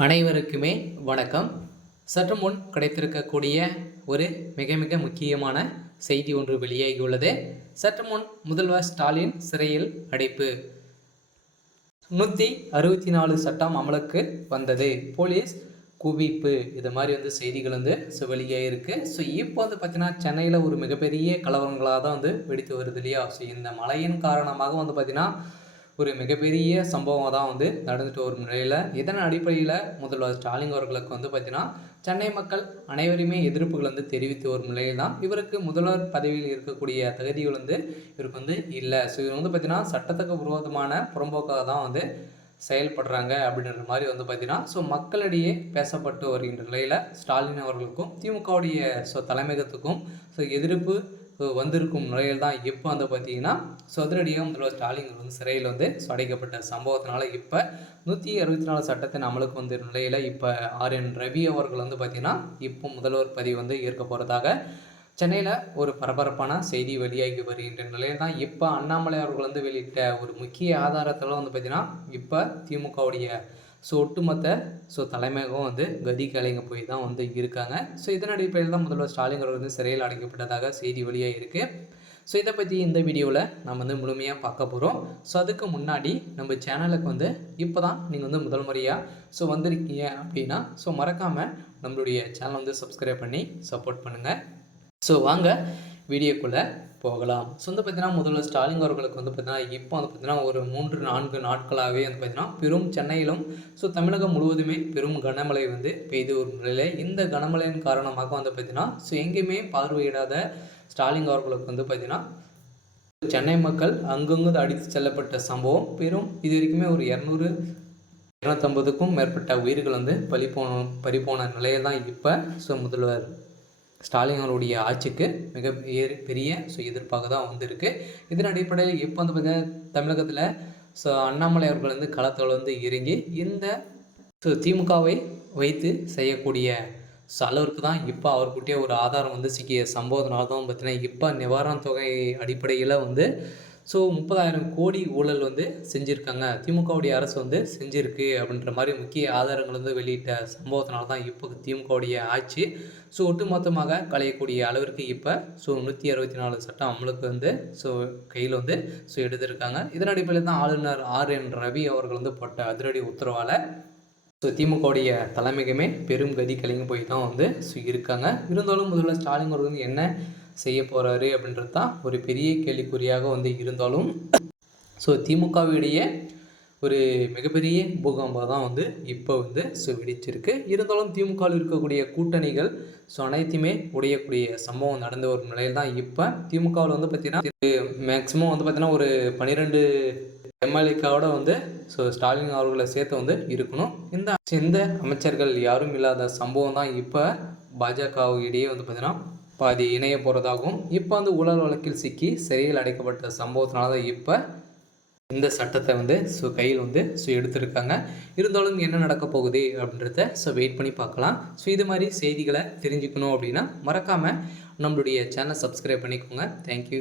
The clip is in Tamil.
அனைவருக்குமே வணக்கம். சற்று முன் கிடைத்திருக்கக்கூடிய ஒரு மிக மிக முக்கியமான செய்தி ஒன்று வெளியாகியுள்ளது. சற்று முன் முதல்வர் ஸ்டாலின் சிறையில் அடைப்பு. 164 சட்டம் அமலுக்கு வந்தது. போலீஸ் குவிப்பு. இது மாதிரி செய்திகள் வெளியாக இருக்குது. ஸோ இப்போ பார்த்தீங்கன்னா சென்னையில் ஒரு மிகப்பெரிய கலவரங்களாக தான் வெடித்து வருது இல்லையா. ஸோ இந்த மழையின் காரணமாக பார்த்தீங்கன்னா ஒரு மிகப்பெரிய சம்பவம் தான் நடந்துட்டு வரும் நிலையில் இதன் அடிப்படையில் முதல்வர் ஸ்டாலின் அவர்களுக்கு பார்த்தீங்கன்னா சென்னை மக்கள் அனைவருமே எதிர்ப்புகள் தெரிவித்து வரும் நிலையில் தான் இவருக்கு முதல்வர் பதவியில் இருக்கக்கூடிய தகுதிகள் இவருக்கு இல்லை. ஸோ இவர் பார்த்தீங்கன்னா சட்டத்துக்கு விரோதமான புறம்போக்காக தான் செயல்படுறாங்க அப்படின்ற மாதிரி பார்த்தீங்கன்னா ஸோ மக்களிடையே பேசப்பட்டு வருகின்ற நிலையில் ஸ்டாலின் அவர்களுக்கும் திமுகவுடைய தலைமையகத்துக்கும் எதிர்ப்பு வந்திருக்கும் நிலையில் தான் இப்போ பார்த்தீங்கன்னா அதிரடியாக முதல்வர் ஸ்டாலின் சிறையில் அடைக்கப்பட்ட சம்பவத்தினால இப்போ 164 சட்டத்தின் அமலுக்கு வந்த நிலையில் இப்போ RN ரவி அவர்கள் பார்த்தீங்கன்னா இப்போ முதல்வர் பதவி ஏற்க போகிறதாக சென்னையில் ஒரு பரபரப்பான செய்தி வெளியாகி வருகின்ற நிலையில் தான் இப்போ அண்ணாமலை அவர்கள் வெளியிட்ட ஒரு முக்கிய ஆதாரத்தில் பார்த்தீங்கன்னா இப்போ திமுகவுடைய ஒட்டுமொத்த தலைமையகம் கதி கலைங்க போய் தான் இருக்காங்க. ஸோ இதன் அடிப்படையில் தான் முதல்வர் ஸ்டாலின் அவர்கள் சிறையில் அடைக்கப்பட்டதாக செய்தி வெளியாக இருக்குது. ஸோ இதை பற்றி இந்த வீடியோவில் நம்ம முழுமையாக பார்க்க போகிறோம். ஸோ அதுக்கு முன்னாடி நம்ம சேனலுக்கு இப்போ தான் நீங்கள் முதல் முறையாக வந்திருக்கீங்க அப்படின்னா மறக்காமல் நம்மளுடைய சேனல் சப்ஸ்கிரைப் பண்ணி சப்போர்ட் பண்ணுங்கள். ஸோ வாங்க வீடியோக்குள்ளே போகலாம். பார்த்தீங்கன்னா முதல்வர் ஸ்டாலின் அவர்களுக்கு பார்த்தீங்கன்னா இப்போ பார்த்தீங்கன்னா ஒரு 3-4 நாட்களாகவே பார்த்தீங்கன்னா பெரும் சென்னையிலும் தமிழகம் முழுவதுமே பெரும் கனமழை பெய்து ஒரு நிலையில் இந்த கனமழையின் காரணமாக பார்த்தீங்கன்னா எங்கேயுமே பார்வையிடாத ஸ்டாலின் அவர்களுக்கு பார்த்தீங்கன்னா சென்னை மக்கள் அங்கங்கு அடித்து செல்லப்பட்ட சம்பவம் பெரும் இது வரைக்குமே ஒரு 250க்கும் மேற்பட்ட உயிர்கள் பறிப்போன நிலையில் தான் இப்போ முதல்வர் ஸ்டாலின் அவருடைய ஆட்சிக்கு மிக பெரிய எதிர்ப்பாக தான் வந்திருக்கு. இதன் அடிப்படையில் இப்போ பார்த்தீங்கன்னா தமிழகத்தில் அண்ணாமலை அவர்கள் களத்தில் இறங்கி இந்த திமுகவை வைத்து செய்யக்கூடிய அளவிற்கு தான் இப்போ அவர்கிட்டே ஒரு ஆதாரம் சிக்கிய சம்பவத்தினால தான் பார்த்தீங்கன்னா இப்போ நிவாரண தொகை அடிப்படையில் 30,000 கோடி ஊழல் செஞ்சுருக்காங்க, திமுகவுடைய அரசு செஞ்சுருக்கு அப்படின்ற மாதிரி முக்கிய ஆதாரங்கள் வெளியிட்ட சம்பவத்தினால தான் இப்போ திமுகவுடைய ஆட்சி ஒட்டுமொத்தமாக களையக்கூடிய அளவிற்கு இப்போ 164 சட்டம் அமலுக்கு கையில் எடுத்திருக்காங்க. இதன் அடிப்படையில் தான் ஆளுநர் RN ரவி அவர்கள் போட்ட அதிரடி உத்தரவால் திமுகவுடைய தலைமைக்குமே பெரும் கதி கலைங்க போய் தான் இருக்காங்க. இருந்தாலும் முதல்வர் ஸ்டாலின் அவர்கள் என்ன செய்ய போகிறாரு அப்படின்றது தான் ஒரு பெரிய கேள்விக்குறியாக இருந்தாலும் திமுகவுடைய ஒரு மிகப்பெரிய பூகம்பம் தான் இப்போ வெடிச்சிருக்கு. இருந்தாலும் திமுகவில் இருக்கக்கூடிய கூட்டணிகள் அனைத்துமே உடையக்கூடிய சம்பவம் நடந்து வரும் நிலையில் தான் இப்போ திமுகவில் பார்த்தீங்கன்னா மேக்சிமம் பார்த்தீங்கன்னா ஒரு 12 எம்எல்ஏக்காவோட ஸ்டாலின் அவர்களை சேர்த்து இருக்கணும். இந்த அமைச்சர்கள் யாரும் இல்லாத சம்பவம் தான் இப்போ பாஜகவிடையே பார்த்தீங்கன்னா பாதி இணைய போகிறதாகவும் இப்போ ஊழல் வழக்கில் சிக்கி சிறையில் அடைக்கப்பட்ட சம்பவத்தினால தான் இப்போ இந்த சட்டத்தை கையில் எடுத்திருக்காங்க. இருந்தாலும் என்ன நடக்க போகுது அப்படின்றத வெயிட் பண்ணி பார்க்கலாம். இது மாதிரி செய்திகளை தெரிஞ்சுக்கணும் அப்படின்னா மறக்காமல் நம்மளுடைய சேனலை சப்ஸ்கிரைப் பண்ணிக்கோங்க. தேங்க்யூ.